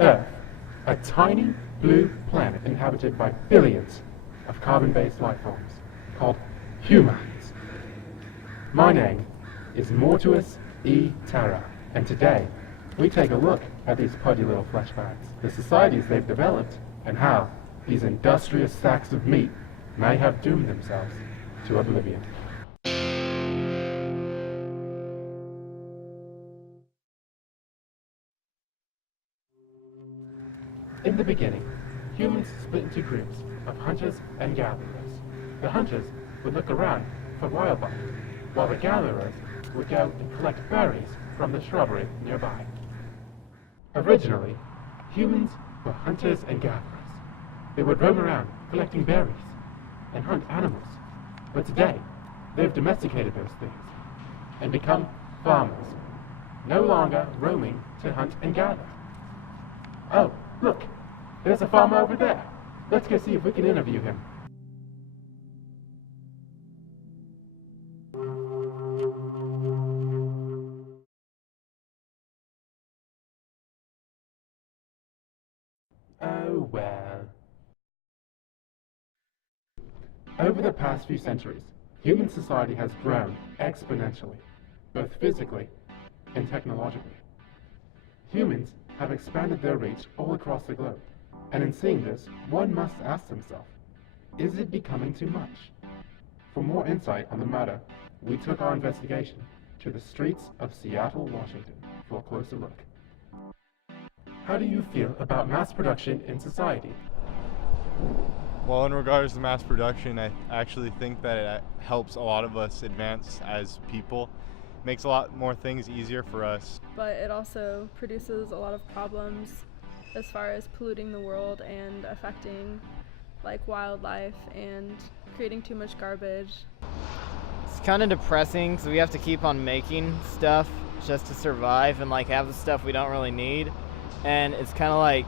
Earth, a tiny blue planet inhabited by billions of carbon-based life forms called humans. My name is Mortuus E. Terra, and today we take a look at these pudgy little flesh bags, the societies they've developed, and how these industrious sacks of meat may have doomed themselves to oblivion. In the beginning, humans split into groups of hunters and gatherers. The hunters would look around for wildlife, while the gatherers would go and collect berries from the shrubbery nearby. Originally, humans were hunters and gatherers. They would roam around collecting berries and hunt animals. But today, they've domesticated those things and become farmers, no longer roaming to hunt and gather. Oh, look, there's a farmer over there. Let's go see if we can interview him. Oh well. Over the past few centuries, human society has grown exponentially, both physically and technologically. Humans have expanded their reach all across the globe, and in seeing this, one must ask themselves, is it becoming too much? For more insight on the matter, we took our investigation to the streets of Seattle, Washington for a closer look. How do you feel about mass production in society? Well, in regards to mass production, I actually think that it helps a lot of us advance as people. Makes a lot more things easier for us. But it also produces a lot of problems as far as polluting the world and affecting like wildlife and creating too much garbage. It's kind of depressing because we have to keep on making stuff just to survive and like have the stuff we don't really need. And it's kind of like,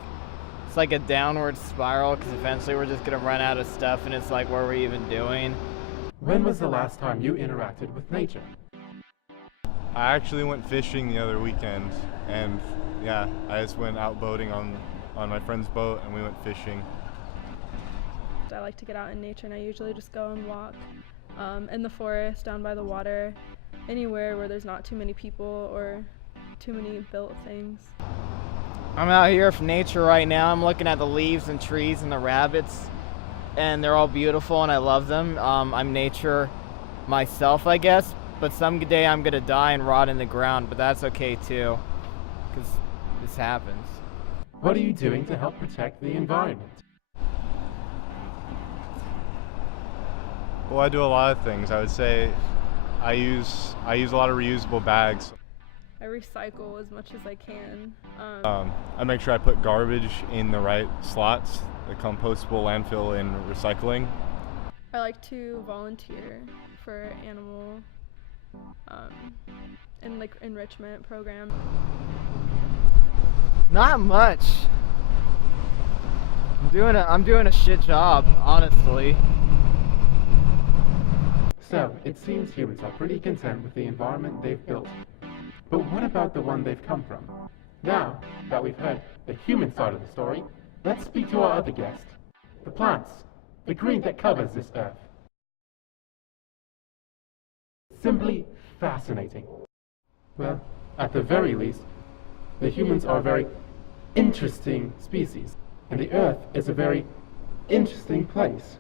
it's like a downward spiral because eventually we're just going to run out of stuff and it's like, what are we even doing? When was the last time you interacted with nature? I actually went fishing the other weekend, and yeah, I just went out boating on my friend's boat and we went fishing. I like to get out in nature and I usually just go and walk in the forest, down by the water, anywhere where there's not too many people or too many built things. I'm out here for nature right now. I'm looking at the leaves and trees and the rabbits, and they're all beautiful and I love them. I'm nature myself, I guess, but someday I'm gonna die and rot in the ground, but that's okay too, because this happens. What are you doing to help protect the environment? Well, I do a lot of things. I would say I use a lot of reusable bags. I recycle as much as I can. I make sure I put garbage in the right slots, the compostable, landfill, and recycling. I like to volunteer for animal and like enrichment program. Not much. I'm doing a shit job, honestly. So, it seems humans are pretty content with the environment they've built. But what about the one they've come from? Now that we've heard the human side of the story, let's speak to our other guest, the plants, the green that covers this earth. Simply fascinating. Well, at the very least, the humans are a very interesting species, and the earth is a very interesting place.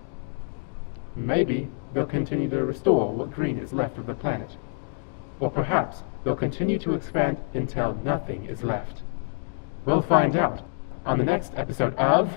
Maybe they'll continue to restore what green is left of the planet. Or perhaps they'll continue to expand until nothing is left. We'll find out on the next episode of